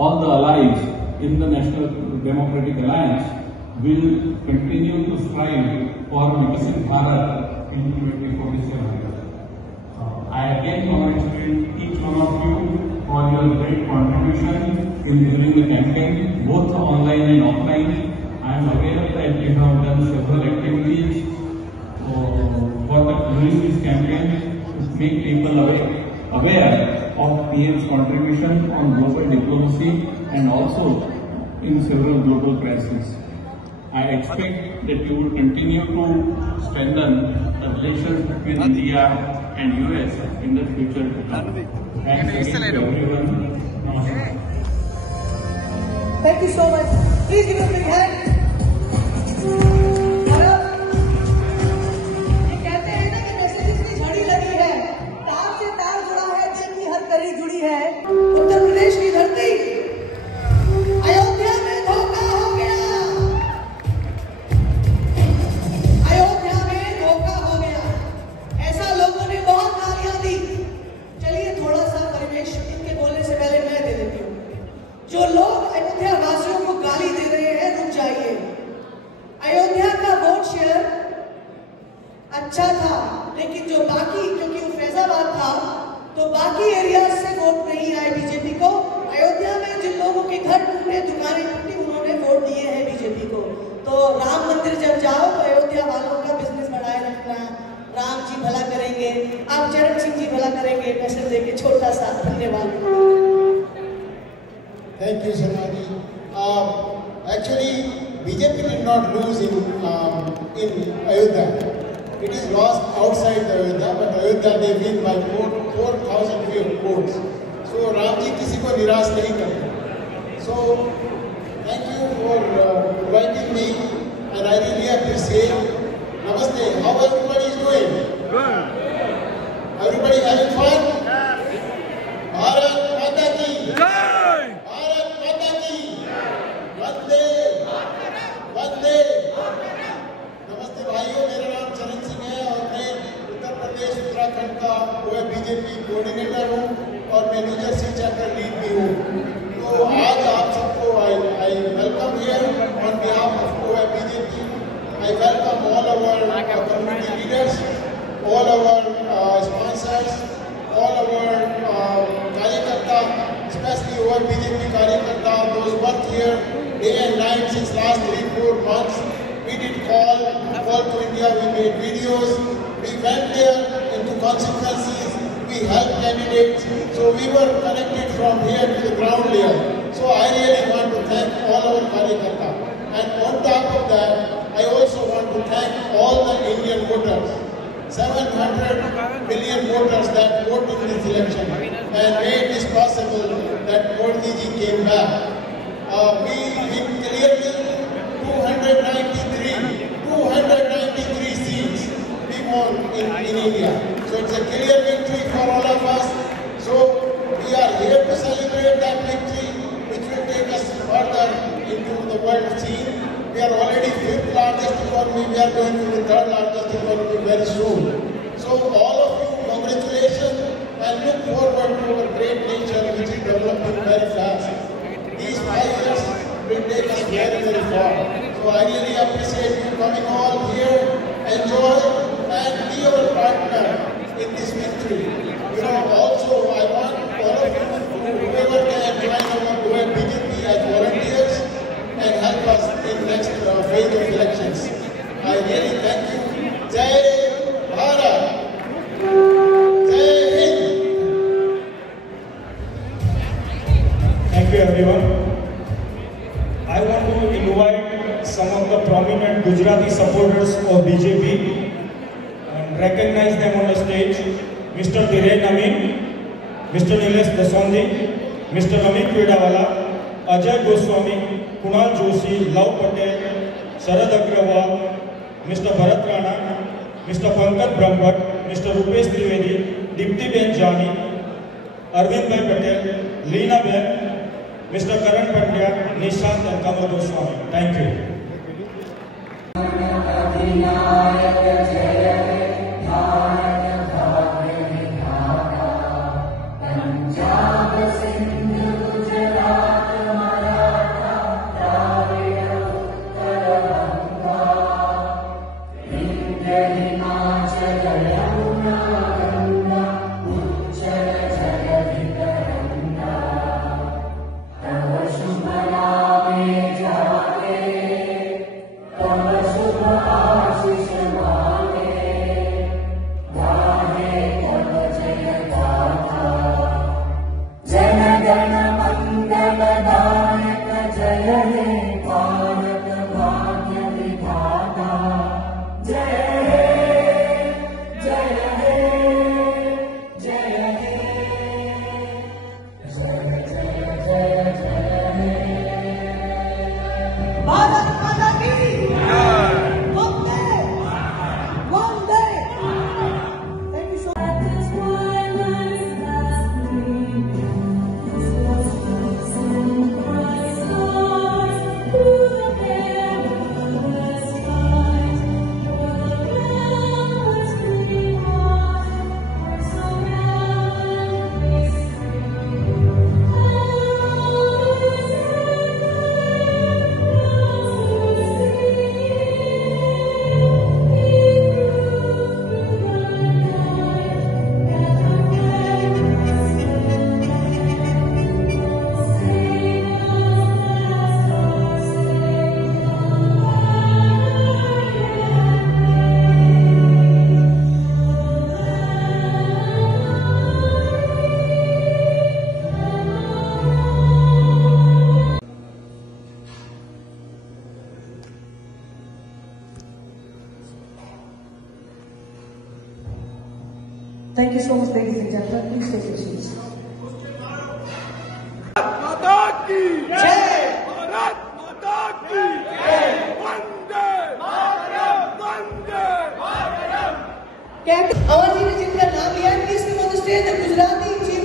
all the allies in the National Democratic Alliance will continue to strive for Viksit Bharat in 2047. I again congratulate each one of you for your great contribution in during the campaign, both online and offline. I am aware that you have done several activities during this campaign to make people aware of PM's contribution on global diplomacy and also in several global crises. I expect that you will continue to strengthen the relations between India and US in the future to come. Thanks again to everyone. Namaskar. Thank you so much. Please give us a big hand. Uttar प्रदेश की धरती अयोध्या में धोखा हो गया, अयोध्या में धोखा हो गया, ऐसा लोगों ने बहुत गालियां दी। चलिए थोड़ा सा परिवेश इनके बोलने से पहले मैं दे देती हूँ। जो लोग अयोध्या वासियों को गाली दे रहे हैं, रुक जाइए। अयोध्या का वोट शेयर अच्छा था, लेकिन जो बाकी, क्योंकि वो फैजाबाद था तो बाकी एरियाज से वोट नहीं आए बीजेपी को। अयोध्या में जिन लोगों के घर टूटे, दुकानें टूटी, उन्होंने वोट दिए हैं बीजेपी को। तो राम मंदिर जब जाओ तो अयोध्या वालों का बिजनेस बढ़ाए रखना, राम जी भला करेंगे, आप चरण सिंह जी भला करेंगे, मैसेज देके छोटा सा धन्यवाद। Thank you, Sonali. Actually, BJP did not lose in Ayodhya. It is lost outside the Ayodhya, but Ayodhya they win by 4,000 votes. So Ramji किसी को निराश नहीं करते. So thank you for inviting me, and I really appreciate. Namaste. How everybody is doing? Good. Everybody having fun? Bharat Mata ki. Bharat Mata ki. Vande. Vande. नमस्ते भाइयों, मेरा नाम चरण सिंह है और मैं उत्तर प्रदेश उत्तराखंड का बीजेपी कोऑर्डिनेटर हूँ और मैं न्यू जर्सी चैप्टर लीड भी हूँ। तो आज आप सबको I welcome here on behalf of BJP. I welcome all our community leaders, all our sponsors, all our कार्यकर्ता, स्पेशली बीजेपी कार्यकर्ता, those work here day and night since last 3-4 months. We did call to India, we made videos, we went there into constituencies, we helped candidates, so we were connected from here to the ground layer. So I really want to thank all our Karyakarta. And on top of that, I also want to thank all the Indian voters, 700 million voters that voted in this election and made this possible that Modi ji came back. We clearly 293 seats we won in India. So it's a clear victory for all of us. So we are here to celebrate that victory, which will take us further into the world scene. We are already 5th largest economy. We are going to the 3rd largest economy very soon. So all of you, congratulations, and look forward to our great nation, which is developing very fast. These 5 years will take us very, very far. So I really appreciate you coming all here, enjoy, and be our partner in this victory. You know, also I want all of you, whoever can join our BJP as volunteers and help us in next phase of elections. I really thank you. Jai Bharat. Jai Hind. Thank you, everyone. I want to invite some of the prominent Gujarati supporters of BJP and recognize them on the stage. Mr. Dhiren Amin, Mr. Nilesh Daswandi, Mr. Amit Vedawala, Ajay Goswami, Kunal Joshi, Love Patel, Sharad Agrawal, Mr. Bharat Rana, Mr. Pankaj Brahmbhatt, Mr. Rupesh Trivedi, Dipti Ben Jani, Arvind Bhai Patel, Leena Ben, Mr. Karan Pandya, Nishant and Kamal Goswami. Thank you. Punjab, Sindh, Gujarat. Sir, please take your seats. माता की जय। भारत माता की वंदे मातरम वंदे मातरम। अमर जी ने जिनका नाम लिया, please come on the stage, the Gujarati chief,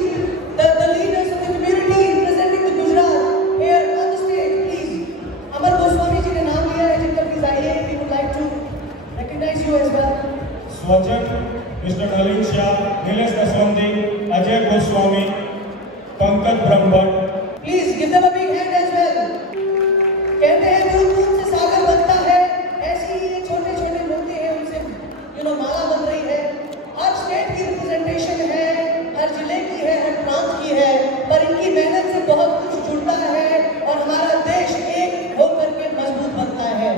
the leaders of the community representing the Gujarat here on the stage, please. अमर गोस्वामी जी ने नाम लिया है, जिनका प्लीज आइए, we would like to recognize you as well. स्वजन mister Nalin Shah, Nilesh Dasvanti, Ajay Goswami, Pankaj Brahmbhatt. Please give them a big hand as well. कहते हैं बूंद-बूंद से सागर बनता है, ऐसे ही ये छोटे-छोटे मोती हैं, उनसे माला बन रही है। हर स्टेट की रिप्रेजेंटेशन है, हर जिले की है, हर प्रांत की है, पर इनकी मेहनत से बहुत कुछ जुड़ता है और हमारा देश एक होकर के मजबूत बनता है।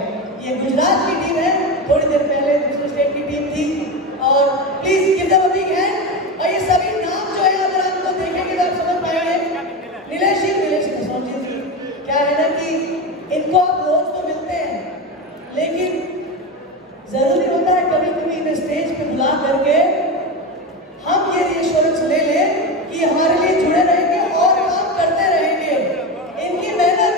ये गुजरात की टीम है, थोड़ी देर पहले दूसरे स्टेट की टीम थी, और please give them a big hand. और ये सभी नाम जो है, अगर आपको देखेंगे तो आप समझ पाएंगे। नीलेश दसवंती जी, क्या है ना कि इनको आप रोज तो मिलते हैं, लेकिन जरूरी होता है कभी-कभी इन्हें स्टेज पे बुला करके हम ये रिएश्योरेंस ले लें कि हमारे लिए जुड़े रहेंगे और काम करते रहेंगे। इनकी मेहनत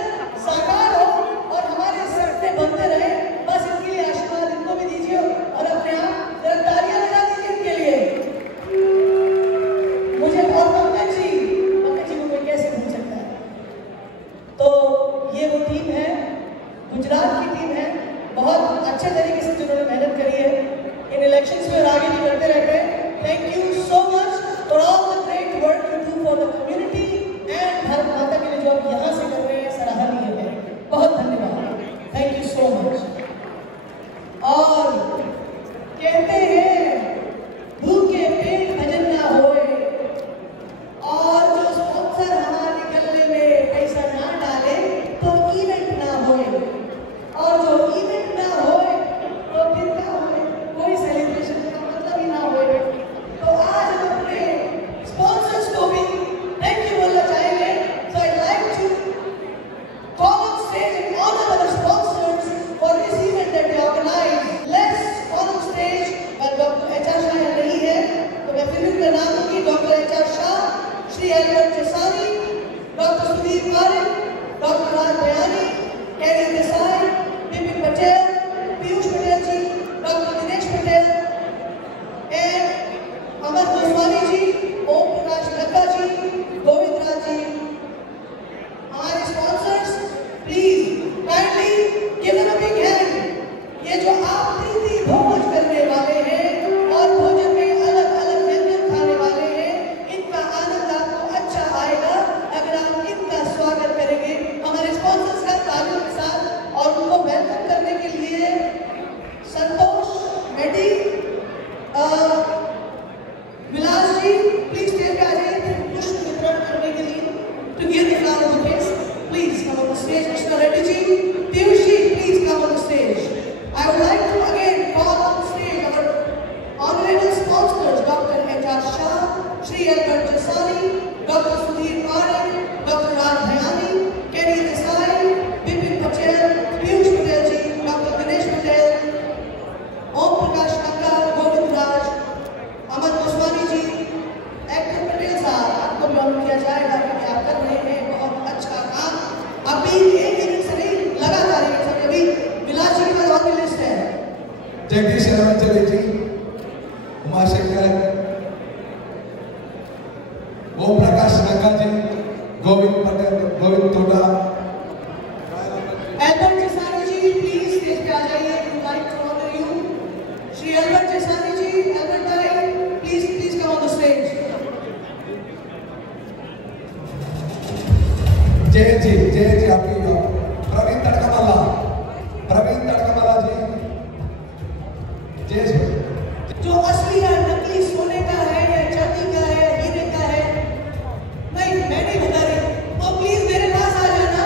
साकार हो और हमारे सपने बनते रहे, बस इनके लिए आशीर्वाद इनको भी दीजिए और अपने आप जरा तालियां बजा दीजिए इनके लिए। मुझे और पंकज जी को कोई कैसे भूल सकता है। तो ये वो टीम है, गुजरात की टीम है, बहुत अच्छे तरीके से जिन्होंने मेहनत करी है इन इलेक्शंस में और आगे भी करते रहते हैं। Thank you so much for all the great work you do for the community and Bharat माता के लिए जो आप यहाँ से कर रहे हैं, सराहनीय है। बहुत धन्यवाद, थैंक यू सो मच। और कहते हैं भूखे पेट भजन ना होए, और जो स्पॉन्सर हमारे गले में पैसा ना डाले तो इवेंट ना होए, और जो इवेंट ना होए तो फिर क्या होए, कोई सेलिब्रेशन का मतलब ही ना होए। तो आज हम अपने स्पॉन्सर्स को भी थैंक यू बोलना चाहेंगे। So I like to call on stage and honour our sponsors for this event that we organise. Let's on stage, doctor HR. Shah नहीं है तो मैं फिर उनका नाम लूंगी। Doctor HR. Shah, Shri Albert Jasani, doctor Sudhir Pareek, doctor Raj Bayani, कैरी देसाई, विपिन पटेल, पीयूष पटेल जी, डॉक्टर दिनेश पटेल एंड अमर गोस्वामी जी, ओम प्रकाश नड्डा जी, गोविंद राज जी। हमारे sponsors please kindly give them a big hand. ये जो आप प्रीति भोज करने वाले हैं और भोजन में अलग-अलग व्यंजन खाने वाले हैं, इनका आनंद आपको अच्छा आएगा अगर आप इनका स्वागत करेंगे हमारे स्पॉन्सर्स का तालियों के साथ। और उनको वेलकम करने के लिए संतोष मेडी, विलास जी प्लीज स्टेज पे आ जाइए पुष्प वितरण करने के लिए, to give the flower bouquets. Please come on the stage. Krishna Reddy ji, Piyush ji please come on the stage. I would like to again call on stage our honorable sponsors, Dr. H.R. Shah, Shri Albert Jasani, Dr. Sudhir Parekh, Dr. Raj Bhayani, Kenny Desai, Vipin Patel, Piyush Patel ji, Dr. Dinesh Patel, Om Prakash Nagga, Govind Raj, Amar Goswami ji, Actor Patel साहब, आपको भी ऑनर किया जाएगा क्योंकि आप कर रहे हैं बहुत अच्छा काम। अभी एक इवेंट से नहीं, लगातार इवेंट से अभी विलास जी का लॉन्ग लिस्ट है। जगदीश चले जी, उमाशंकर, ओम प्रकाश नग्गा जी, गोविंद Patel, Govind Toda, Albert Jasani ji please stage पे आ जाइए। Would like to honour you Shri Albert Jasani ji. Albert भाई please come on the stage. जय जी आपकी प्रवीण तड़कमाला जी, जय जी। जो असली या नकली सोने का है या चांदी का है या हीरे का है, मैं नहीं बता रही, तो प्लीज मेरे पास आ जाना।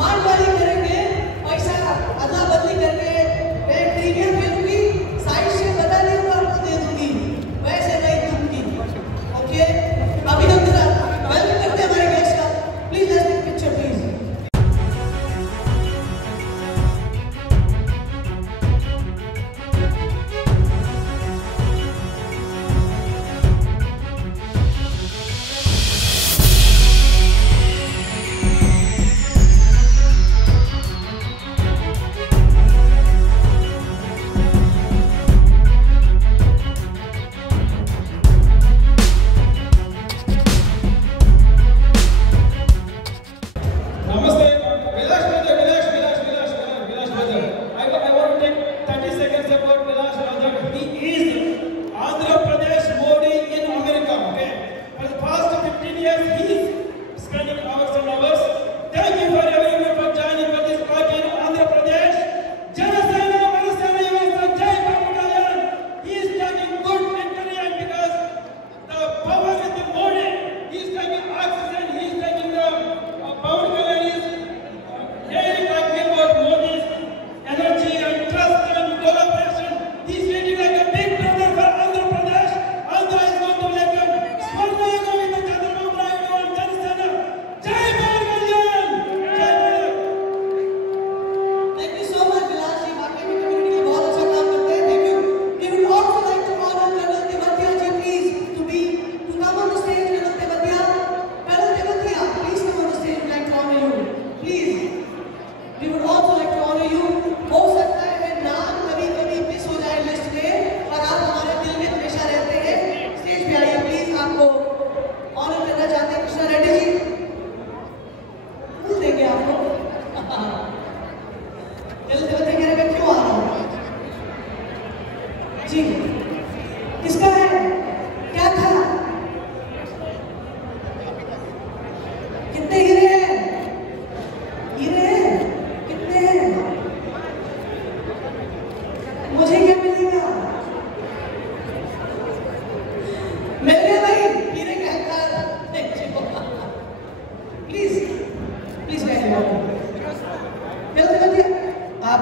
मालवाली करेंगे, पैसा अदला बदली करके मैं प्रीमियम दे दूंगी, साइड से बता नहीं तो आपको दे दूंगी, वैसे नहीं दूंगी। ओके, अभिनंदन, वेलकम करते हैं हमारे गेस्ट का। Please let's take picture please.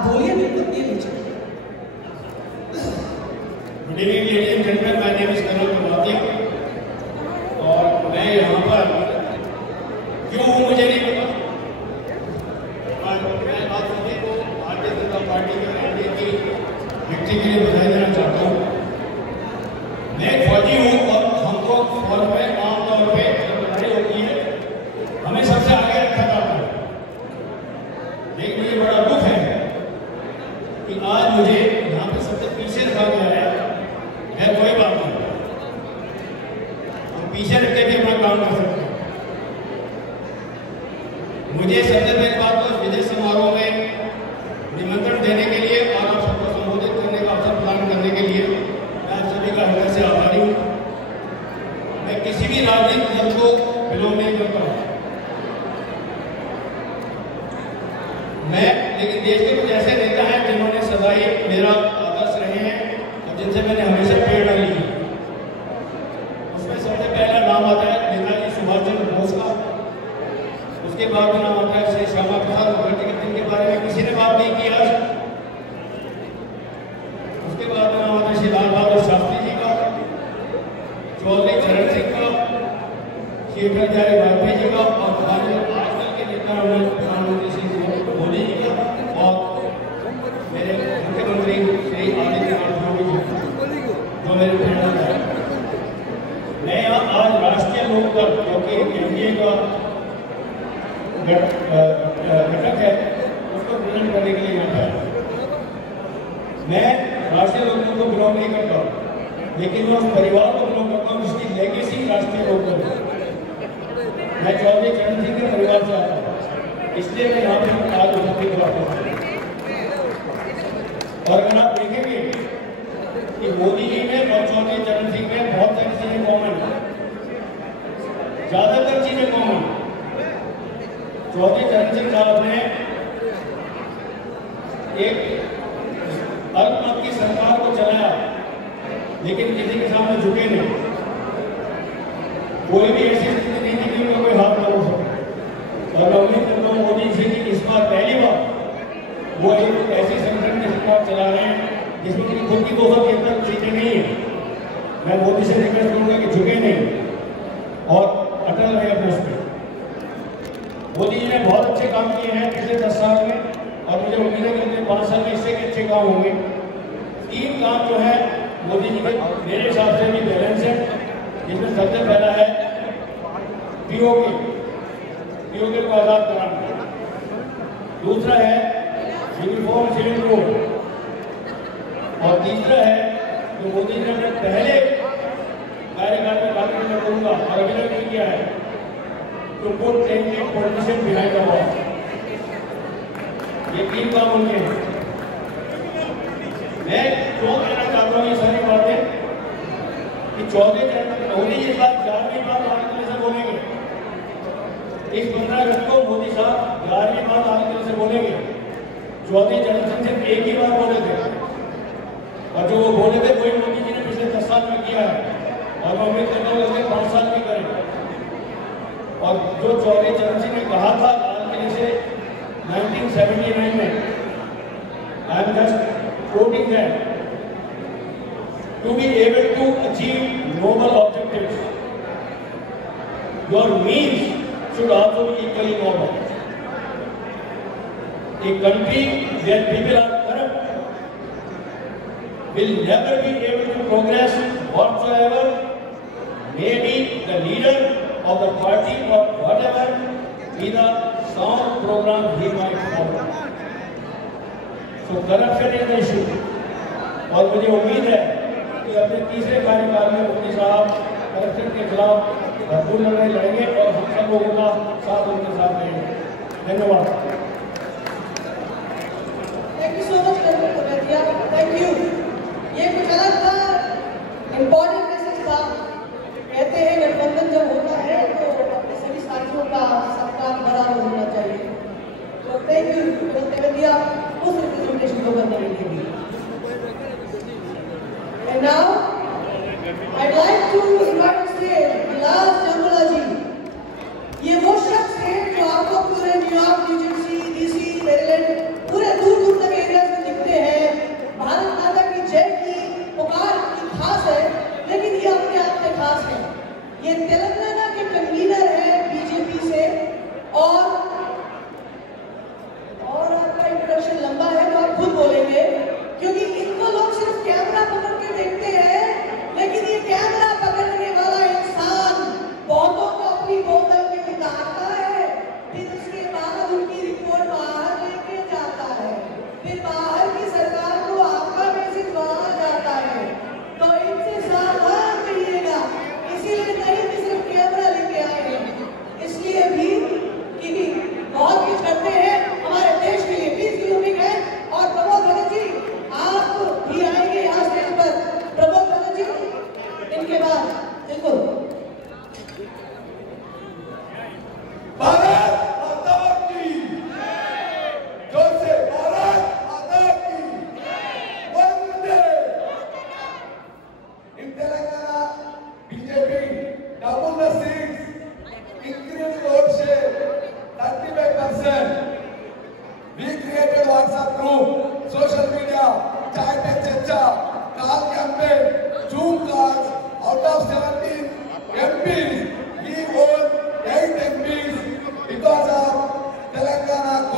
आप बोलिए, बिल्कुल ये लीजिए। Good evening ladies and gentleman, my name is colonel Prabhati और मैं यहाँ पर क्यों हूँ मुझे नहीं पता। मैं आप सभी को भारतीय जनता पार्टी के एनडीए की विक्ट्री के लिए बधाई देना चाहता हूँ। मैं फौजी हूँ और हमको फौज में आमतौर पे जब लड़ाई होती है हमें सबसे आगे रखा जाता है, लेकिन मुझे बड़ा दुख है कि आज मुझे यहाँ पे सबसे पीछे रखा गया है। कोई बात नहीं, हम पीछे रख के भी अपना काम कर सकते हैं। मुझे सबसे पहली बात तो विजय समारोह में निमंत्रण देने के लिए और आप सबको संबोधित करने का अवसर प्रदान करने के लिए मैं आप सभी का हृदय से आभारी हूँ। मैं किसी भी राजनीतिक दल को बिलोंग नहीं करता हूँ, मैं लेकिन देश के कुछ ऐसे नेता हैं जिन्होंने सदा ही मेरा आदर्श रहे हैं और जिनसे मैंने हमेशा प्रेरणा ली है। उसमें सबसे पहला नाम आता है नेताजी सुभाष चंद्र बोस का, उसके बाद नाम आता है श्री श्यामा प्रसाद मुखर्जी के, जिनके बारे में किसी ने बात नहीं की आज। उसके बाद नाम आता है श्री लाल बहादुर शास्त्री जी का, चौधरी चरण सिंह का, श्री अटल बिहारी वाजपेयी जी का और आजकल के नेता प्रधानमंत्री श्री मोदी जी का और मेरे मुख्यमंत्री श्री आदित्यनाथ योगी जी जो मेरे प्रेरणा है। मैं यहाँ आज राष्ट्रीय लोकदल जो कि एनडीए का घटक है उसको प्रेजेंट करने के लिए यहाँ है। मैं राष्ट्रीय लोकदल को बिलोंग नहीं करता, लेकिन मैं उस परिवार को बिलोंग करता हूँ जिसकी लेगेसी राष्ट्रीय लोकदल है। मैं चौधरी चरण सिंह के परिवार से आता हूँ, इसलिए मैं यहाँ पर आज उपस्थित हुआ हूँ। और अगर आप देखेंगे कि मोदी जी में और चौधरी चरण सिंह में बहुत सारी चीजें कॉमन है, ज्यादातर चीजें कॉमन। चौधरी चरण सिंह साहब ने एक अल्पमत की सरकार को चलाया, लेकिन किसी के सामने झुके नहीं। कोई भी ऐसी स्थिति नहीं थी कि उनका कोई हाथ न हो सके। और मैं उम्मीद करता हूँ मोदी जी की इस बार पहली बार वो एक ऐसी संगठन की सरकार चला रहे हैं जिसमें उनकी खुद की 273 सीटें नहीं है। मैं मोदी से रिक्वेस्ट करूंगा कि झुके नहीं और अटल रहे अपने उस पर। मोदी जी ने बहुत अच्छे काम किए हैं पिछले 10 साल में और मुझे उम्मीद है कि अगले 5 साल में इससे अच्छे काम होंगे। 3 काम जो है मोदी जी के मेरे हिसाब से भी बैलेंस है, जिसमें सबसे पहला है पीओके को आजाद कराना, दूसरा है यूनिफॉर्म सिविल कोड और तीसरा है जो मोदी जी ने पहले कार्यकाल में बात करना करूंगा और अभी तक किया है तो put changing politician behind the wall. ये 3 काम उनके हैं। मैं क्यों कहना चाहता हूँ ये सारी बातें कि चौधरी चरण मोदी इस बार 11वीं बार लाल किले से बोलेंगे। इस 15 अगस्त को मोदी साहब 11वीं बार लाल किले से बोलेंगे। चौधरी चरण सिंह सिर्फ एक ही बार बोले थे और जो वो बोले थे वही मोदी जी ने पिछले 10 साल में किया है और मैं उम्मीद करता हूँ अगले 5 साल में करें। और जो चौधरी चरण सिंह ने कहा था लाल किले से 1979 में, I am just quoting them, to be able to achieve noble objectives, your means should also be equally noble. A country where people are corrupt will never be able to progress whatsoever. Maybe the leader of the party or whatever be the sound program he might follow. So corruption is the issue. और मुझे उम्मीद है कि अपने तीसरे कार्यकाल में मोदी साहब करप्शन के खिलाफ भरपूर लड़ाई लड़ेंगे और हम सब लोगों का साथ उनके साथ रहेंगे। धन्यवाद। Thank you so much, Thank you. ये कुछ अलग था, इम्पोर्टेंट मैसेज था। कहते हैं गठबंधन जब होता है तो अपने सभी साथियों का सबका बराबर होना चाहिए। तो थैंक यू दिया उस रिप्रेजेंटेशन को करने के लिए। And now I'd like to invite on stage Bilal Jamula ji। ये वो शख्स है जो आपको पूरे New York new Jersey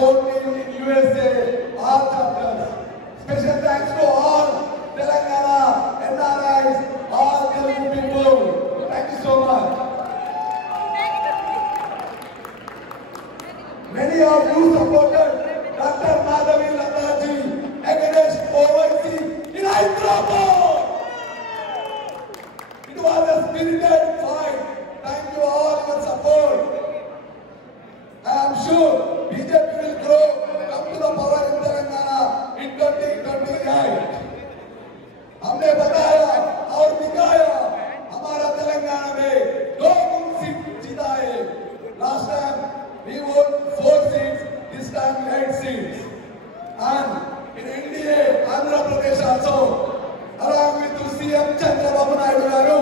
core team in USA, all chapters. Special thanks to all Telangana, NRIs, all Telugu people. Thank you so much. Many of you supported Dr. Madhavi Lataji against OIC in Hyderabad. It was a spirited fight. Thank you all for support. I am sure BJP will grow, come to the power in Telangana in 2028. हमने बताया और दिखाया हमारा तेलंगाना में 2 सीट जीता है. Last time we won 4 seats, this time 8 seats. And in NDA, Andhra Pradesh also, along with CM Chandrababu Naidu garu,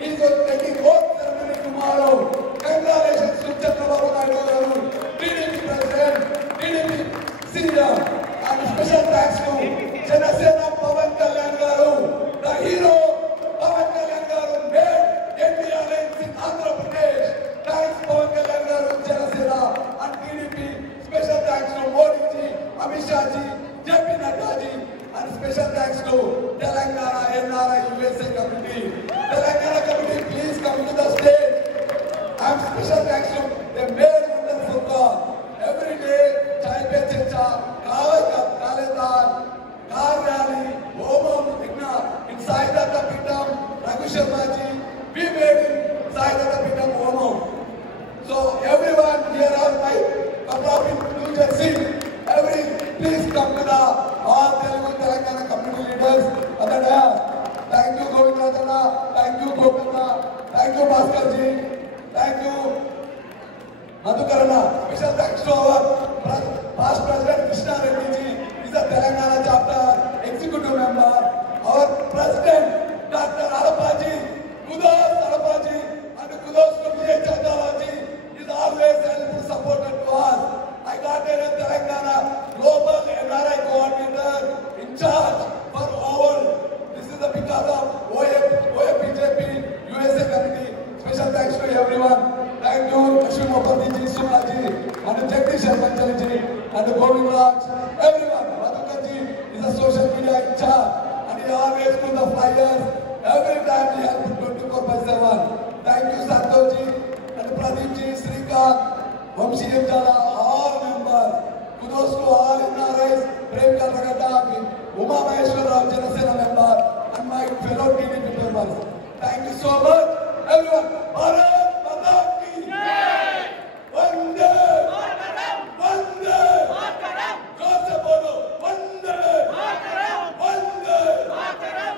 he is taking oath ceremony tomorrow. Congratulations to Chandrababu Naidu garu, TDP President, TDP CM, and special thanks to Janasena Pawan Kalyan garu, the hero Pawan Kalyan garu made NDA alliance in Andhra Pradesh. Thanks Pawan Kalyan garu, Janasena and TDP. Special thanks to Modi ji, Amit Shah ji, JP Nadda ji, and special thanks to Telangana NRI USA committee. Telangana committee, please come to the stage. And special thanks to the mayor wonderful God. Every day, chai pe chacha, kawai ka kaledar, car rally, homam, igna, in Sai Datta Pitham, Raghu Sharma ji, we made in Sai Datta Pitham homam. So everyone here are my Kapravi New Jersey. Please come to the all Telugu Telangana community leaders at the dais. Thank you Govindradana, thank you Gopalna, thank you Bhaskar ji, thank you Madhukarana. Special thanks to our past President Krishna Reddy ji, he is a Telangana chapter executive member. Our President Dr. Alapaji, kudos Alapaji, and kudos to Vijay Chandala ji, is always helpful supported to us. I got a Telangana Global NRI Coordinator in charge for all. This is because of OABJP USA Committee. Special thanks to everyone. Thank you Ashwin Mukherjee ji, Suma ji, and Jagdish Sharmanjali ji, and Govind Raj. Everyone. Madhukar ji is a social media in charge, and he always put the flyers. Every time he helps 24/7. Thank you Santosh ji, and Pradeep ji, Srikant, Vamshi Jala, all members. Kudos to all NRIs, Prem Kalragata, Uma Maheshwar Rao, Janasena member, and my fellow TDP members. Thank you so much, everyone. Bharat Mata ki Jai! Vande Mataram! Vande Mataram! Joor se bolo! Vande Mataram! Vande Mataram!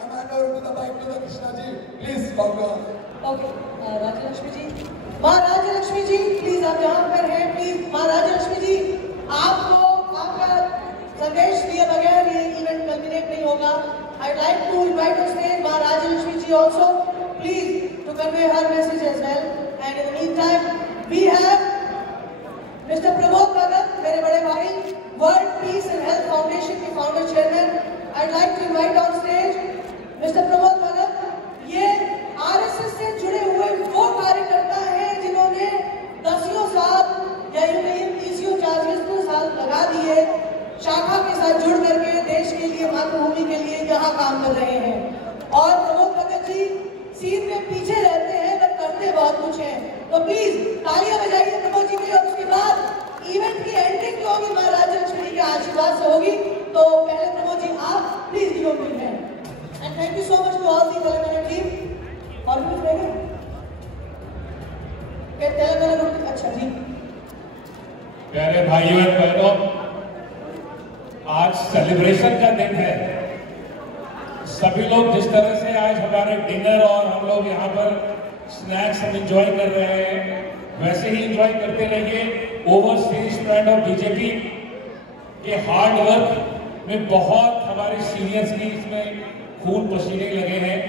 I'm hand over to the mic to the Krishna ji. Please, Bhagwan. Okay, Rajalakshmi ji. माँ राजलक्ष्मी जी, प्लीज आप जहाँ पर हैं, प्लीज माँ राजलक्ष्मी जी, आपको आपका संदेश दिए बगैर ये इवेंट कंटिन्यू नहीं होगा. I'd like to invite on stage माँ राजलक्ष्मी जी also, please to convey her message as well. And in the meantime, we have Mr. Pramod Bhagat, मेरे बड़े भाई, World Peace and Health Foundation के founder chairman. I'd like to invite on stage Mr. Pramod Bhagat. ये RSS से जुड़े हुए वो कार्यकर्ता हैं जिन्होंने 10 साल या यूं कहीं 30-40 साल लगा दिए शाखा के साथ जुड़ करके देश के लिए, मातृभूमि के लिए यहाँ काम कर रहे हैं. और प्रमोद भगत जी सीट में पीछे रहते हैं पर करते बहुत कुछ हैं. तो प्लीज तालियां बजाइए प्रमोद जी के लिए. और उसके बाद इवेंट की एंडिंग जो होगी माँ राजलक्ष्मी जी के आशीर्वाद से होगी. तो पहले प्रमोद जी आप please give me hand. And thank you so much to all the Telangana team. और भी कुछ रहेगा क्या तेलंगाना ग्रुप? अच्छा जी. प्यारे भाइयों और बहनों, आज सेलिब्रेशन का दिन है. सभी लोग जिस तरह से आज हमारे डिनर और हम लोग यहाँ पर स्नैक्स हम एंजॉय कर रहे हैं, वैसे ही एंजॉय करते रहिए. ओवरसीज स्ट्रैंड ऑफ बीजेपी के हार्ड वर्क में बहुत हमारे सीनियर्स की इसमें खून पसीने लगे हैं.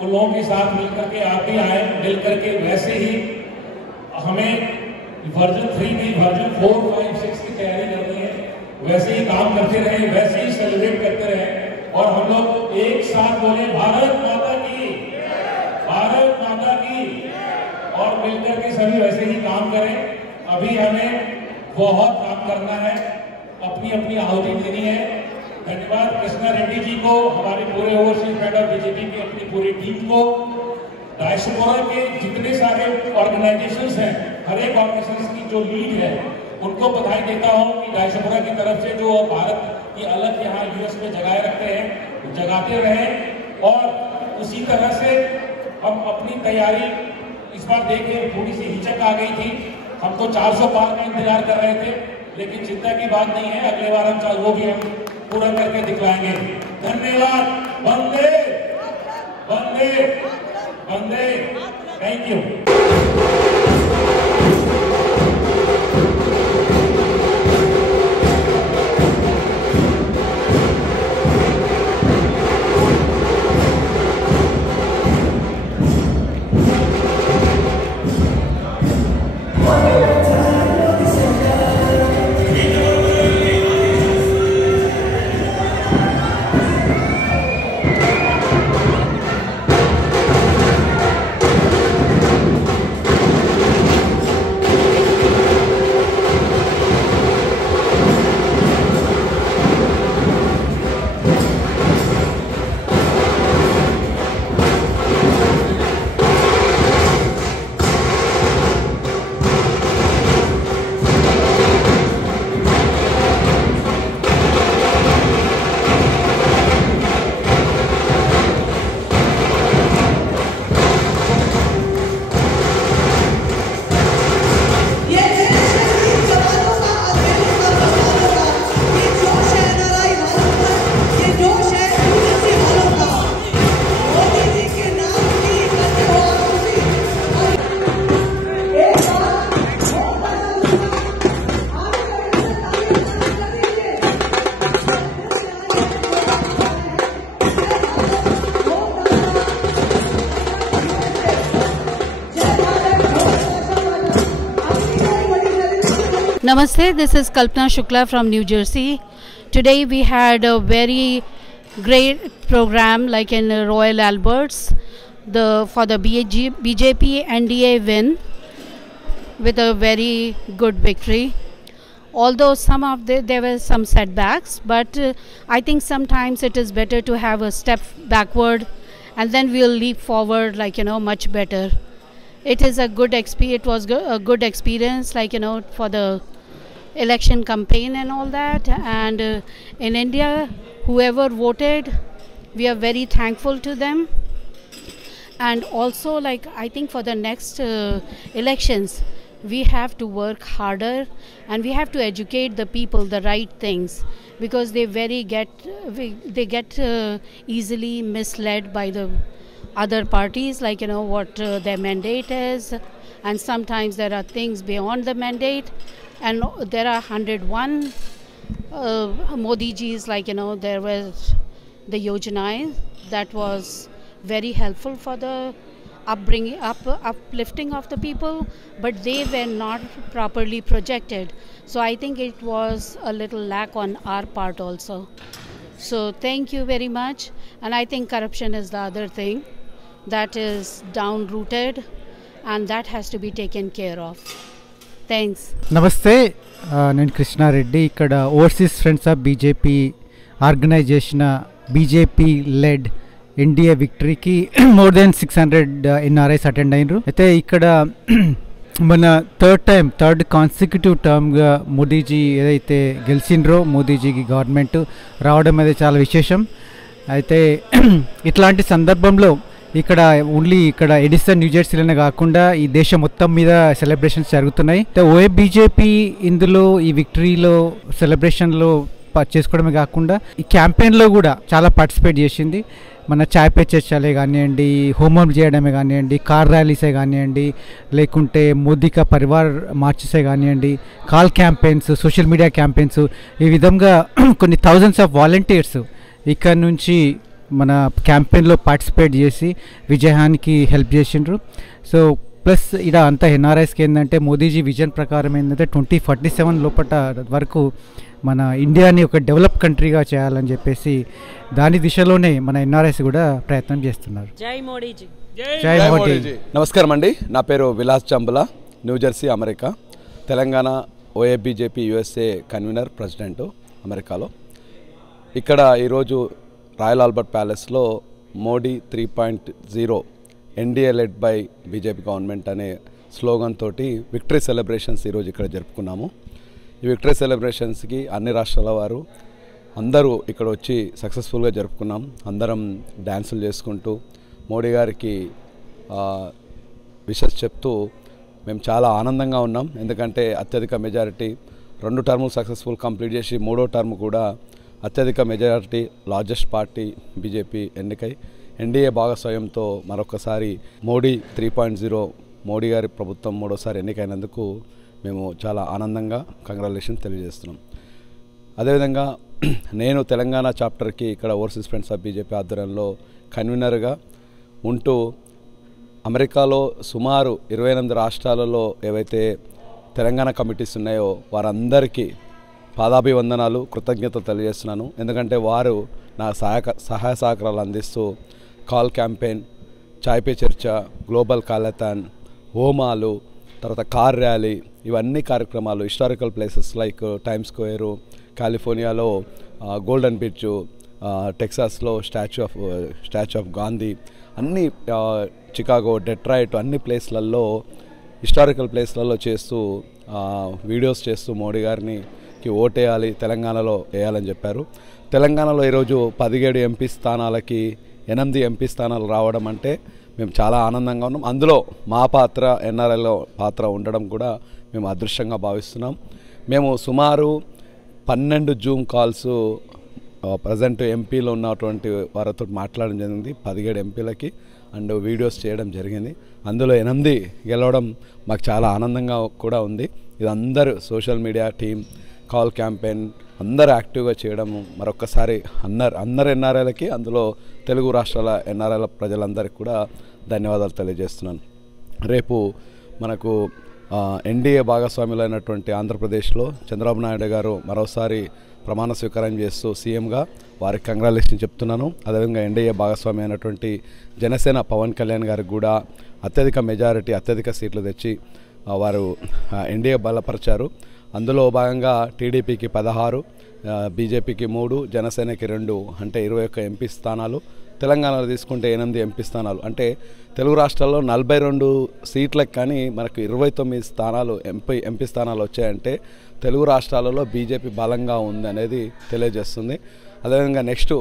उन लोगों के साथ मिलकर के आप भी आए, मिलकर के वैसे ही हमें वर्जन 3 की वर्जन 4, 5, 6 की तैयारी करनी है. वैसे ही काम करते रहे, वैसे ही सेलिब्रेट करते रहे और हम लोग एक साथ बोले भारत माता की, भारत माता की, और मिलकर के सभी वैसे ही काम करें. अभी हमें बहुत काम करना है, अपनी अपनी आहुति देनी है। धन्यवाद कृष्णा रेड्डी जी को, हमारे पूरे ओवरसीज हेड ऑफ बीजेपी की अपनी पूरी टीम को, डायस्पोरा के जितने सारे ऑर्गेनाइजेशंस हैं, हर एक ऑर्गेनाइजेशन की जो लीड है उनको बधाई देता हूं कि डायस्पोरा की तरफ से जो भारत की अलग यहाँ यूएस में जगाए रखते हैं, जगाते रहें। और उसी तरह से हम अपनी तैयारी इस बार देखे, थोड़ी सी हिचक आ गई थी, हम तो 400 पार का इंतजार कर रहे थे, लेकिन चिंता की बात नहीं है, अगले बार हम वो भी हम पूरा करके दिखलाएंगे। धन्यवाद। वंदे वंदे वंदे। Thank you. Namaste, this is Kalpana Shukla from New Jersey. Today we had a very great program like in Royal Alberts for the BJP NDA win with a very good victory. Although there were some setbacks, but I think sometimes it is better to have a step backward and then we'll leap forward much better. It is a good experience. It was a good experience for the election campaign and all that. And in India, whoever voted, we are very thankful to them. And also I think for the next elections, we have to work harder and we have to educate the people the right things, because they get easily misled by the other parties, what their mandate is, and sometimes there are things beyond the mandate, and there are 101 Modi ji's, there was the Yojana that was very helpful for the uplifting of the people, but they were not properly projected. So I think it was a little lack on our part also. So thank you very much. And I think corruption is the other thing that is down rooted, and that has to be taken care of. Thanks. Namaste, నేను కృష్ణారెడ్డి. ఇక్కడ overseas friends of BJP organisation BJP led NDA విక్టరీకి more than 600 NRIs attend అయినరు. అయితే ఇక్కడ మన third consecutive టర్మ్గా మోదీజీ ఏదైతే గెలిచిండ్రో, మోదీజీకి గవర్నమెంట్ రావడం అనేది చాలా విశేషం. అయితే ఇట్లాంటి సందర్భంలో ఇక్కడ ఇక్కడ ఎడిసన్ న్యూజెర్సీలోనే కాకుండా ఈ దేశం మొత్తం మీద సెలబ్రేషన్స్ జరుగుతున్నాయి. ఓఏ బీజేపీ ఇందులో ఈ విక్టరీలో సెలబ్రేషన్లో చేసుకోవడమే కాకుండా ఈ క్యాంపెయిన్లో కూడా చాలా పార్టిసిపేట్ చేసింది. మన చాయ్ పే చర్చలే కానివ్వండి, హోమం చేయడమే కానివ్వండి, కార్ ర్యాలీసే కానివ్వండి, లేకుంటే మోదీ కా పరివార్ మార్చెసే కానివ్వండి, call campaigns, social media campaigns, ఈ విధంగా కొన్ని థౌజండ్స్ ఆఫ్ వాలంటీర్స్ ఇక్కడ నుంచి మన క్యాంపెయిన్లో పార్టిసిపేట్ చేసి విజయానికి హెల్ప్ చేసిండ్రు. సో ప్లస్ ఇక్కడ అంతా ఎన్ఆర్ఐస్కి ఏంటంటే మోదీజీ విజన్ ప్రకారం ఏంటంటే 2047 లోపల వరకు మన ఇండియాని ఒక డెవలప్ కంట్రీగా చేయాలని చెప్పేసి దాని దిశలోనే మన ఎన్ఆర్ఐస్ కూడా ప్రయత్నం చేస్తున్నారు. జై మోడీజీ. జై మోడీ. నమస్కారం అండి, నా పేరు Vilas Chambula, New Jersey, America. Telangana OFBJP USA convener president అమెరికాలో. ఇక్కడ ఈరోజు రాయల్ ఆల్బర్ట్ ప్యాలెస్లో Modi 3.0 NDA led by BJP government అనే స్లోగన్ తోటి విక్టరీ సెలబ్రేషన్స్ ఈరోజు ఇక్కడ జరుపుకున్నాము. ఈ విక్టరీ సెలబ్రేషన్స్కి అన్ని రాష్ట్రాల వారు అందరూ ఇక్కడ వచ్చి సక్సెస్ఫుల్గా జరుపుకున్నాం. అందరం డ్యాన్సులు చేసుకుంటూ మోడీ గారికి విషెస్ చెప్తూ మేము చాలా ఆనందంగా ఉన్నాం. ఎందుకంటే అత్యధిక మెజారిటీ 2 టర్ములు సక్సెస్ఫుల్ కంప్లీట్ చేసి 3వ టర్మ్ కూడా అత్యధిక మెజారిటీ లార్జెస్ట్ పార్టీ బీజేపీ ఎన్నికై ఎన్డీఏ భాగస్వామ్యంతో మరొకసారి మోడీ 3.0 మోడీ గారి ప్రభుత్వం 3వసారి ఎన్నికైనందుకు మేము చాలా ఆనందంగా కంగ్రాచులేషన్స్ తెలియజేస్తున్నాం. అదేవిధంగా నేను తెలంగాణ చాప్టర్కి ఇక్కడ ఓవర్సీస్ ఫ్రెండ్స్ ఆఫ్ బీజేపీ ఆధ్వర్యంలో కన్వీనర్గా ఉంటూ అమెరికాలో సుమారు 28 రాష్ట్రాలలో ఏవైతే తెలంగాణ కమిటీస్ ఉన్నాయో వారందరికీ పాదాభివందనాలు, కృతజ్ఞతలు తెలియజేస్తున్నాను. ఎందుకంటే వారు నా సహాయ సహకారాలు అందిస్తూ call campaign, Chai pe Charcha, global callathon, హోమాలు, తర్వాత కార్ ర్యాలీ, ఇవన్నీ కార్యక్రమాలు historical places like Time Square, కాలిఫోర్నియాలో గోల్డెన్ బ్రిడ్జ్, టెక్సాస్లో స్టాచ్యూ ఆఫ్ గాంధీ, అన్ని చికాగో, డెట్రాయిట్ అన్ని ప్లేస్లలో హిస్టారికల్ ప్లేస్లలో చేస్తూ వీడియోస్ చేస్తూ మోడీ గారికి ఓటేయాలి, తెలంగాణలో వేయాలని చెప్పారు. తెలంగాణలో ఈరోజు 17 ఎంపీ స్థానాలకి 8 ఎంపీ స్థానాలు రావడం అంటే మేము చాలా ఆనందంగా ఉన్నాం. అందులో మా పాత్ర, ఎన్ఆర్ఐలో పాత్ర ఉండడం కూడా మేము అదృష్టంగా భావిస్తున్నాం. మేము సుమారు 12 జూమ్ కాల్స్ ప్రజెంట్ ఎంపీలో ఉన్నటువంటి వారితో మాట్లాడడం జరిగింది, 17 ఎంపీలకి అండ్ వీడియోస్ చేయడం జరిగింది. అందులో 8 గెలవడం మాకు చాలా ఆనందంగా కూడా ఉంది. ఇది అందరూ social media team, call campaign అందరూ యాక్టివ్గా చేయడం మరొకసారి అందరు ఎన్ఆర్ఐలకి, అందులో తెలుగు రాష్ట్రాల ఎన్ఆర్ఐల ప్రజలందరికీ కూడా ధన్యవాదాలు తెలియజేస్తున్నాను. రేపు మనకు ఎన్డీఏ భాగస్వాములైనటువంటి ఆంధ్రప్రదేశ్లో చంద్రబాబు నాయుడు గారు మరోసారి ప్రమాణ స్వీకారం చేస్తూ సీఎంగా వారికి కంగ్రాచులేషన్ చెప్తున్నాను. అదేవిధంగా ఎన్డీఏ భాగస్వామి అయినటువంటి జనసేన పవన్ కళ్యాణ్ గారికి కూడా అత్యధిక మెజారిటీ, అత్యధిక సీట్లు తెచ్చి వారు ఎన్డీఏ బలపరిచారు. అందులో భాగంగా టీడీపీకి 16, బీజేపీకి 3, జనసేనకి 2 అంటే 21 ఎంపీ స్థానాలు, తెలంగాణలో తీసుకుంటే 8 ఎంపీ స్థానాలు. అంటే తెలుగు రాష్ట్రాల్లో 42 సీట్లకు కానీ మనకు 29 స్థానాలు ఎంపీ స్థానాలు వచ్చాయంటే తెలుగు రాష్ట్రాలలో బీజేపీ బలంగా ఉంది అనేది తెలియజేస్తుంది. అదేవిధంగా నెక్స్ట్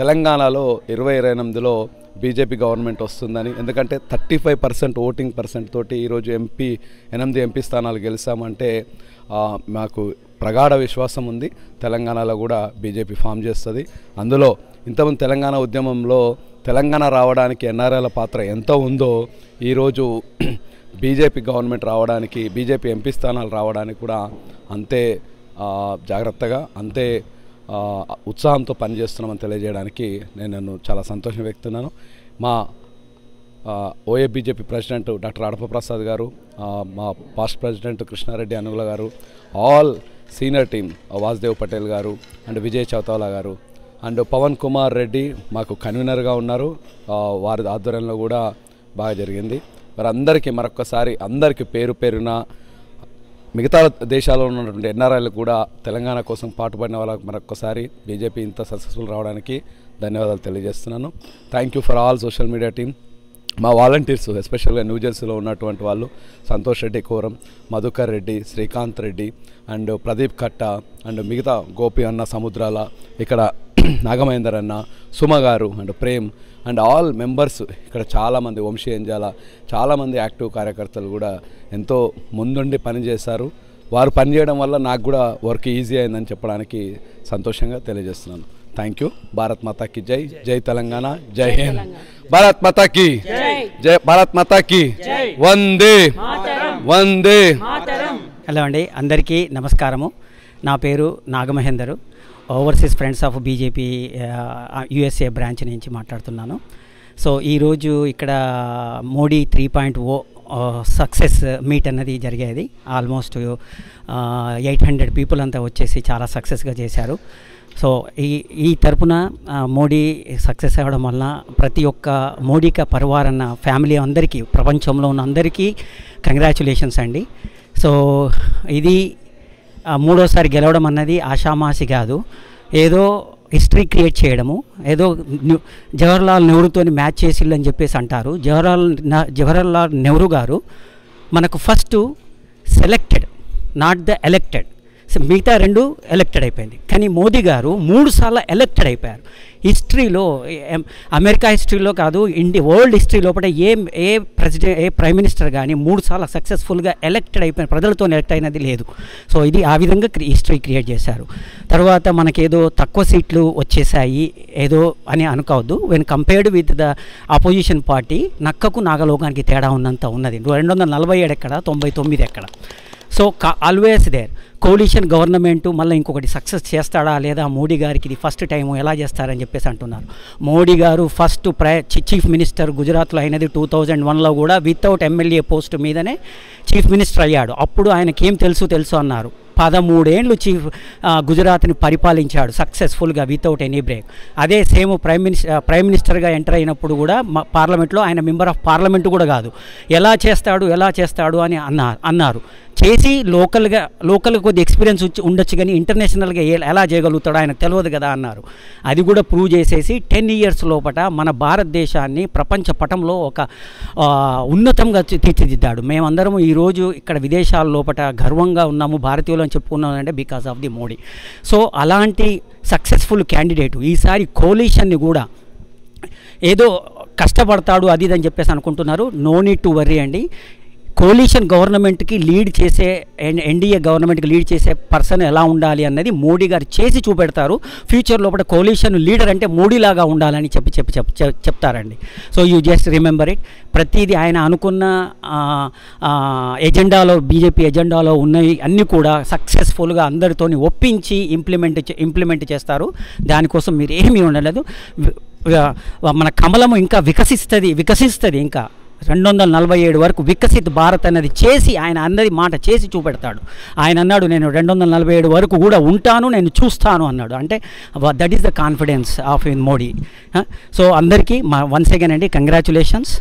తెలంగాణలో 2028లో బీజేపీ గవర్నమెంట్ వస్తుందని, ఎందుకంటే 35% ఓటింగ్ పర్సెంట్ తోటి ఈరోజు 8 ఎంపీ స్థానాలు గెలిచామంటే మాకు ప్రగాఢ విశ్వాసం ఉంది తెలంగాణలో కూడా బీజేపీ ఫామ్ చేస్తుంది. అందులో ఇంతమంది తెలంగాణ ఉద్యమంలో తెలంగాణ రావడానికి ఎన్ఆర్ఐల పాత్ర ఎంత ఉందో ఈరోజు బీజేపీ గవర్నమెంట్ రావడానికి, బీజేపీ ఎంపీ స్థానాలు రావడానికి కూడా అంతే జాగ్రత్తగా, అంతే ఉత్సాహంతో పనిచేస్తున్నామని తెలియజేయడానికి నేను చాలా సంతోషం వ్యక్తున్నాను. మా ఓఏబీజేపీ ప్రెసిడెంట్ డాక్టర్ అడప ప్రసాద్ గారు, మా పాస్ట్ ప్రెసిడెంట్ కృష్ణారెడ్డి అనుగుల గారు, ఆల్ సీనియర్ టీమ్ వాసుదేవ్ పటేల్ గారు అండ్ విజయ్ చౌతాలా గారు అండ్ పవన్ కుమార్ రెడ్డి మాకు కన్వీనర్గా ఉన్నారు. వారి ఆధ్వర్యంలో కూడా బాగా జరిగింది. వారందరికీ మరొకసారి అందరికీ పేరు పేరున మిగతా దేశాల్లో ఉన్నటువంటి ఎన్ఆర్ఐలు కూడా తెలంగాణ కోసం పాటుపడిన వాళ్ళకి మరొకసారి బీజేపీ ఇంత సక్సెస్ఫుల్ రావడానికి ధన్యవాదాలు తెలియజేస్తున్నాను. Thank you for all social media team. మా వాలంటీర్స్ ఎస్పెషల్గా న్యూజెర్సీలో ఉన్నటువంటి వాళ్ళు సంతోష్ రెడ్డి కోరం, మధుకర్ రెడ్డి, శ్రీకాంత్ రెడ్డి అండ్ ప్రదీప్ కట్ట అండ్ మిగతా గోపి అన్న, సముద్రాల, ఇక్కడ నాగమహేందర్ అన్న, సుమ గారు and Prem and all members, ఇక్కడ చాలామంది, వంశీ ఎంజాల, చాలామంది యాక్టివ్ కార్యకర్తలు కూడా ఎంతో ముందుండి పనిచేశారు. వారు పనిచేయడం వల్ల నాకు కూడా వర్క్ ఈజీ అయిందని చెప్పడానికి సంతోషంగా తెలియజేస్తున్నాను. Thank you. భారత్ మాతాకి జై. జై తెలంగాణ. జై హింద్. భారత్ మాతాకి జై. భారత్ మాతాకి వందే వందే. హలో అండి, అందరికీ నమస్కారము. నా పేరు Nagamahender, overseas friends of BJP USA branch నుంచి మాట్లాడుతున్నాను. సో ఈరోజు ఇక్కడ మోడీ 3.0 సక్సెస్ మీట్ అన్నది జరిగేది. ఆల్మోస్ట్ 800 పీపుల్ అంతా వచ్చేసి చాలా సక్సెస్గా చేశారు. సో ఈ తరపున మోడీ సక్సెస్ అవ్వడం వల్ల ప్రతి ఒక్క మోడీక పరివార్ అన్న ఫ్యామిలీ అందరికీ, ప్రపంచంలో ఉన్న అందరికీ కంగ్రాచులేషన్స్ అండి. సో ఇది మూడోసారి గెలవడం అన్నది ఆషామాషి కాదు. ఏదో హిస్టరీ క్రియేట్ చేయడము, ఏదో జవహర్లాల్ నెహ్రూతో మ్యాచ్ చేసిల్లని చెప్పేసి అంటారు. జవహర్లాల్ నెహ్రూ గారు మనకు first selected, not the elected. మిగతా 2 ఎలెక్టెడ్ అయిపోయింది. కానీ మోదీ గారు 3 సార్లు ఎలెక్టెడ్ అయిపోయారు. హిస్టరీలో, అమెరికా హిస్టరీలో కాదు, వరల్డ్ హిస్టరీ లోపల ఏ ప్రైమ్ మినిస్టర్ కానీ 3 సార్లు సక్సెస్ఫుల్గా ఎలెక్టెడ్ అయిపోయిన, ప్రజలతో ఎలెక్ట్ అయినది లేదు. సో ఇది ఆ విధంగా హిస్టరీ క్రియేట్ చేశారు. తర్వాత మనకేదో తక్కువ సీట్లు వచ్చేసాయి ఏదో అని అనుకోవద్దు. When compared with the opposition party, నక్కకు నాగలోకానికి తేడా ఉన్నంత ఉన్నది. 247 ఎక్కడ, 99 ఎక్కడ. సో ఆల్వేస్ దేర్ కోalition గవర్నమెంటు మళ్ళీ ఇంకొకటి సక్సెస్ చేస్తాడా లేదా, మోడీ గారికి ఇది ఫస్ట్ టైము, ఎలా చేస్తారని చెప్పేసి అంటున్నారు. మోడీ గారు ఫస్ట్ చీఫ్ మినిస్టర్ గుజరాత్లో అయినది 2001లో కూడా వితౌట్ ఎమ్మెల్యే పోస్ట్ మీదనే చీఫ్ మినిస్టర్ అయ్యాడు. అప్పుడు ఆయనకేం తెలుసు అన్నారు. 13 ఏళ్ళు గుజరాత్ని పరిపాలించాడు సక్సెస్ఫుల్గా వితౌట్ ఎనీ బ్రేక్. అదే సేమ్ ప్రైమ్ మినిస్టర్గా ఎంటర్ అయినప్పుడు కూడా పార్లమెంట్లో ఆయన మెంబర్ ఆఫ్ పార్లమెంట్ కూడా కాదు. ఎలా చేస్తాడు అని అన్నారు. చేసి లోకల్గా కొద్ది ఎక్స్పీరియన్స్ ఉండొచ్చు కానీ ఇంటర్నేషనల్గా ఎలా చేయగలుగుతాడో ఆయనకు తెలియదు కదా అన్నారు. అది కూడా ప్రూవ్ చేసేసి 10 ఇయర్స్ లోపల మన భారతదేశాన్ని ప్రపంచ పటంలో ఒక ఉన్నతంగా తీర్చిదిద్దాడు. మేమందరం ఈరోజు ఇక్కడ విదేశాల లోపల గర్వంగా ఉన్నాము, భారతీయులు అని చెప్పుకున్నామంటే because of the Modi. So అలాంటి సక్సెస్ఫుల్ క్యాండిడేటు ఈసారి కోalitionని కూడా ఏదో కష్టపడతాడు అది అని చెప్పేసి అనుకుంటున్నారు. నో నీడ్ టు వర్రీ అండి. కోalition గవర్నమెంట్కి లీడ్ చేసే, ఎన్డీఏ గవర్నమెంట్కి లీడ్ చేసే పర్సన్ ఎలా ఉండాలి అన్నది మోడీ గారు చేసి చూపెడతారు. ఫ్యూచర్ లోపల కోalition లీడర్ అంటే మోడీలాగా ఉండాలని చెప్తారండి. So you just remember it. ప్రతిదీ ఆయన అనుకున్న ఎజెండాలో, బీజేపీ ఎజెండాలో ఉన్నవి అన్నీ కూడా సక్సెస్ఫుల్గా అందరితోని ఒప్పించి ఇంప్లిమెంట్ చేస్తారు. దానికోసం మీరు ఏమీ ఉండలేదు. మన కమలము ఇంకా వికసిస్తుంది ఇంకా 247 వరకు వికసిత్ భారత్ అన్నది చేసి ఆయన అందరి మాట చేసి చూపెడతాడు. ఆయన అన్నాడు నేను 247 వరకు కూడా ఉంటాను, నేను చూస్తాను అన్నాడు. అంటే that is the confidence of Modi. So అందరికీ వన్స్ అగైన్ అండి congratulations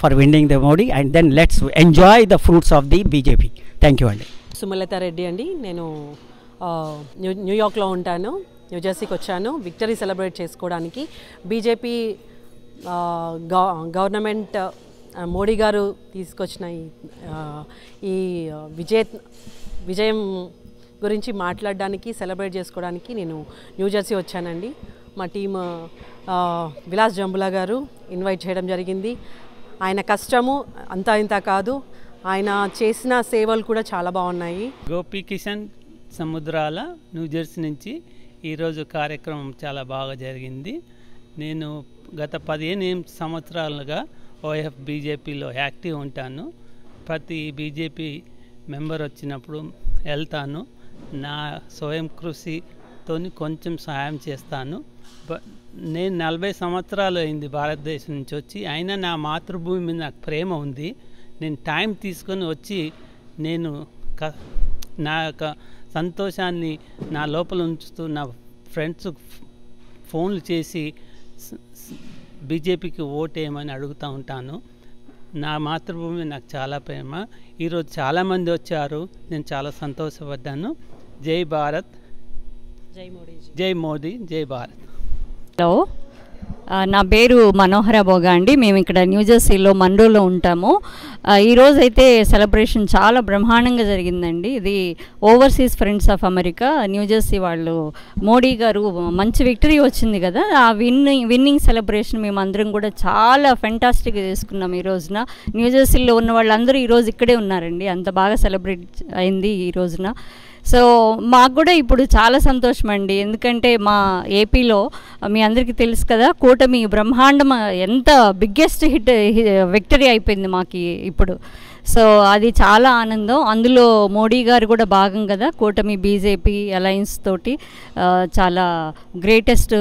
for winning the Modi and then let's enjoy the fruits of the BJP. Thank you అండి. సుమలత రెడ్డి అండి. నేను న్యూయార్క్లో ఉంటాను. న్యూజెర్సీకి వచ్చాను విక్టరీ సెలబ్రేట్ చేసుకోవడానికి. బీజేపీ గవర్నమెంట్ మోడీ గారు తీసుకొచ్చిన ఈ విజయం గురించి మాట్లాడడానికి, సెలబ్రేట్ చేసుకోవడానికి నేను న్యూజెర్సీ వచ్చానండి. మా టీమ్ విలాస్ జంబులా గారు ఇన్వైట్ చేయడం జరిగింది. ఆయన కష్టము అంతా ఇంత కాదు, ఆయన చేసిన సేవలు కూడా చాలా బాగున్నాయి. గోపి కిషన్ సముద్రాల న్యూజెర్సీ నుంచి ఈరోజు కార్యక్రమం చాలా బాగా జరిగింది. నేను గత 15 సంవత్సరాలుగా ఓఎఫ్ బీజేపీలో యాక్టివ్ ఉంటాను. ప్రతి బీజేపీ మెంబర్ వచ్చినప్పుడు వెళ్తాను. నా స్వయం కృషితో కొంచెం సహాయం చేస్తాను. నేను 40 సంవత్సరాలు అయింది భారతదేశం నుంచి వచ్చి, అయినా నా మాతృభూమి మీద నాకు ప్రేమ ఉంది. నేను టైం తీసుకొని వచ్చి నేను నా యొక్క సంతోషాన్ని నా లోపల ఉంచుతూ నా ఫ్రెండ్స్ ఫోన్లు చేసి బీజేపీకి ఓటేయమని అడుగుతూ ఉంటాను. నా మాతృభూమి నాకు చాలా ప్రేమ. ఈరోజు చాలామంది వచ్చారు, నేను చాలా సంతోషపడ్డాను. జై భారత్, జై మోదీ, జై భారత్. హలో, నా పేరు మనోహర బోగా అండి. మేము ఇక్కడ న్యూజెర్సీలో మండోలో ఉంటాము. ఈరోజు అయితే సెలబ్రేషన్ చాలా బ్రహ్మాండంగా జరిగిందండి. ఇది overseas friends of America New Jersey వాళ్ళు, మోడీ గారు మంచి విక్టరీ వచ్చింది కదా, ఆ విన్నింగ్ సెలబ్రేషన్ మేము అందరం కూడా చాలా ఫెంటాస్టిక్గా చేసుకున్నాం. ఈ రోజున న్యూజెర్సీలో ఉన్న వాళ్ళందరూ ఈరోజు ఇక్కడే ఉన్నారండి, అంత బాగా సెలబ్రేట్ అయింది ఈ రోజున. సో మాకు కూడా ఇప్పుడు చాలా సంతోషం అండి, ఎందుకంటే మా ఏపీలో మీ అందరికీ తెలుసు కదా, కూటమి బ్రహ్మాండం ఎంత బిగ్గెస్ట్ విక్టరీ అయిపోయింది మాకు ఇప్పుడు. సో అది చాలా ఆనందం. అందులో మోడీ గారు కూడా భాగం కదా, కూటమి బీజేపీ అలయన్స్ తోటి చాలా గ్రేటెస్ట్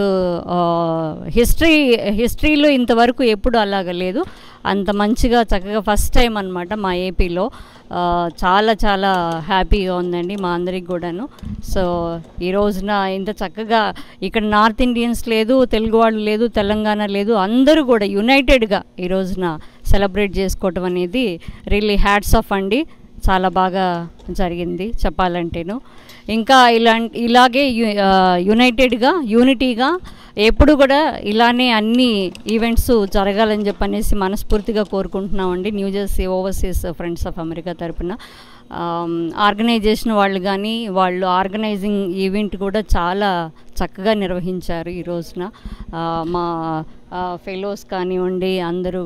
హిస్టరీలో ఇంతవరకు ఎప్పుడు అలాగ లేదు, అంత మంచిగా చక్కగా ఫస్ట్ టైం అన్నమాట మా ఏపీలో. చాలా చాలా హ్యాపీగా ఉందండి మా అందరికి కూడాను. సో ఈ రోజున ఇంత చక్కగా ఇక్కడ నార్త్ ఇండియన్స్ లేదు, తెలుగు వాళ్ళు లేదు, తెలంగాణ లేదు, అందరూ కూడా యునైటెడ్గా ఈ రోజున సెలబ్రేట్ చేసుకోవటం అనేది రియల్లీ హ్యాట్స్ ఆఫ్ అండి. చాలా బాగా జరిగింది చెప్పాలంటేను. ఇంకా ఇలాగే యునైటెడ్గా యూనిటీగా ఎప్పుడు కూడా ఇలానే అన్ని ఈవెంట్స్ జరగాలని చెప్పనేసి మనస్ఫూర్తిగా కోరుకుంటున్నామండి. New Jersey overseas friends of America తరపున ఆర్గనైజేషన్ వాళ్ళు కానీ వాళ్ళు ఆర్గనైజింగ్ ఈవెంట్ కూడా చాలా చక్కగా నిర్వహించారు ఈ రోజున. మా ఫెలోస్ కానివ్వండి అందరూ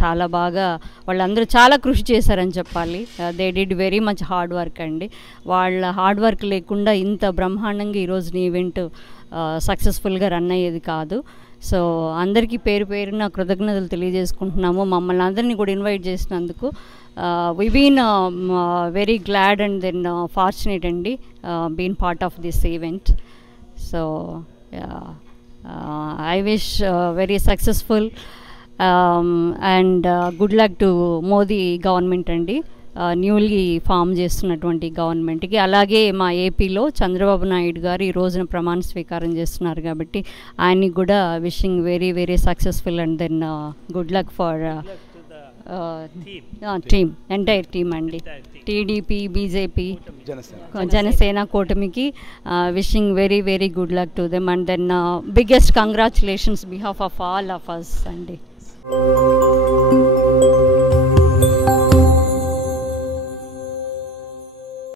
చాలా బాగా వాళ్ళందరూ చాలా కృషి చేశారని చెప్పాలి. They did very much hard work అండి. వాళ్ళ హార్డ్ వర్క్ లేకుండా ఇంత బ్రహ్మాండంగా ఈరోజు ఈవెంట్ సక్సెస్ఫుల్గా రన్ అయ్యేది కాదు. సో అందరికీ పేరు పేరున కృతజ్ఞతలు తెలియజేసుకుంటున్నాము. మమ్మల్ని అందరినీ కూడా ఇన్వైట్ చేసినందుకు we been very glad and then fortunate అండి been part of this event. So I wish very successful and good luck to Modi government అండి, న్యూలీ ఫామ్ చేస్తున్నటువంటి గవర్నమెంట్కి. అలాగే మా ఏపీలో చంద్రబాబు నాయుడు గారు ఈ రోజున ప్రమాణ స్వీకారం చేస్తున్నారు కాబట్టి ఆయనకి కూడా wishing very very successful and then good luck for team entire team అండి. టీడీపీ, బీజేపీ, జనసేన కూటమికి wishing very very good luck to them and then biggest congratulations behalf of all of us అండి.